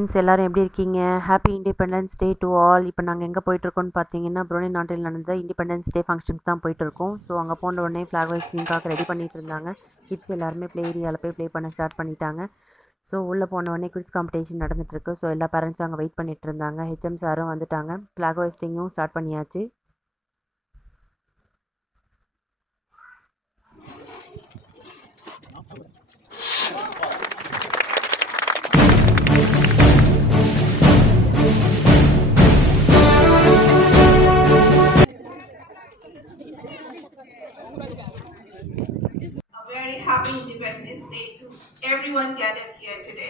Friends எல்லாரும் எப்படி இருக்கீங்க? Happy independence day to all. இப்போ நாங்கள் எங்கே போயிட்டுருக்கோம்னு பார்த்தீங்கன்னா, புருனே நாட்டில் நடந்த இண்டிபெண்டன்ஸ் டே ஃபங்க்ஷனுக்கு தான் போயிட்டுருக்கோம். ஸோ அங்கே போன உடனே ஃப்ளாக் ஹோஸ்டிங்காக ரெடி பண்ணிட்டு இருந்தாங்க. கிட்ஸ் எல்லாருமே ப்ளே ஏரியாவில் போய் ப்ளே பண்ண ஸ்டார்ட் பண்ணிட்டாங்க. ஸோ உள்ளே போன உடனே குவிஸ் காம்படிஷன் நடந்துட்டுருக்கு. ஸோ எல்லா பேரண்ட்ஸும் அங்கே வெயிட் பண்ணிட்டு இருந்தாங்க. ஹெச்எம் சாரும் வந்துட்டாங்க. ஃப்ளாக் ஹோஸ்டிங்கும் ஸ்டார்ட் பண்ணியாச்சு. Very happy Independence Day to everyone gathered here today.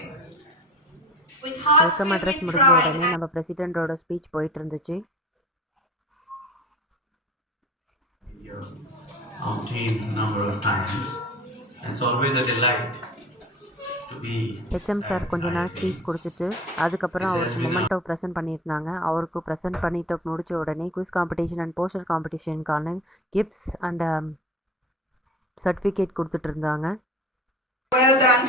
With hearts welcome filled address with முடிஞ்ச pride உடனே and நம்ம பிரசிடென்ட்டோட ஸ்பீச் போயிட்டு இருந்துச்சு. umpteen number of times. And it's always a delight to be. HM sir கொஞ்ச நேரம் speech கொடுத்துட்டு அதுக்கப்புறம் அவருக்கு மொமெண்டோ ப்ரெசென்ட் பண்ணியிருந்தாங்க. அவருக்கு ப்ரெசென்ட் பண்ணிட்டு முடிச்ச உடனே குவிஸ் காம்படிஷன் அண்ட் போஸ்டர் காம்படிஷனுக்கான கிஃப்ட்ஸ் அண்ட் சர்டிஃபிகேட் கொடுத்துட்டு இருந்தாங்க. well done.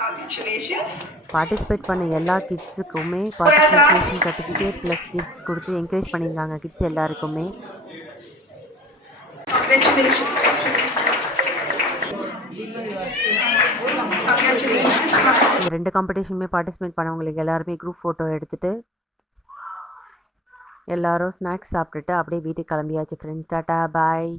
Congratulations. பார்ட்டிசிபேட் பண்ண எல்லா கிட்ஸுக்குமே பார்ட்டிசிபேஷன் சர்டிஃபிகேட் ப்ளஸ் கிஃப்ட்ஸ் கொடுத்து என்கரேஜ் பண்ணியிருந்தாங்க கிட்ஸ் எல்லாருக்குமே. Congratulations. இந்த 2 காம்படிஷனுமே பார்ட்டிசிபேட் பண்ணவங்களுக்கு எல்லாருமே குரூப் ஃபோட்டோ எடுத்துகிட்டு எல்லாரும் ஸ்நாக்ஸ் சாப்பிட்டுட்டு அப்படியே வீட்டுக்கு கிளம்பியாச்சு ஃப்ரெண்ட்ஸ். டாட்டா பாய்.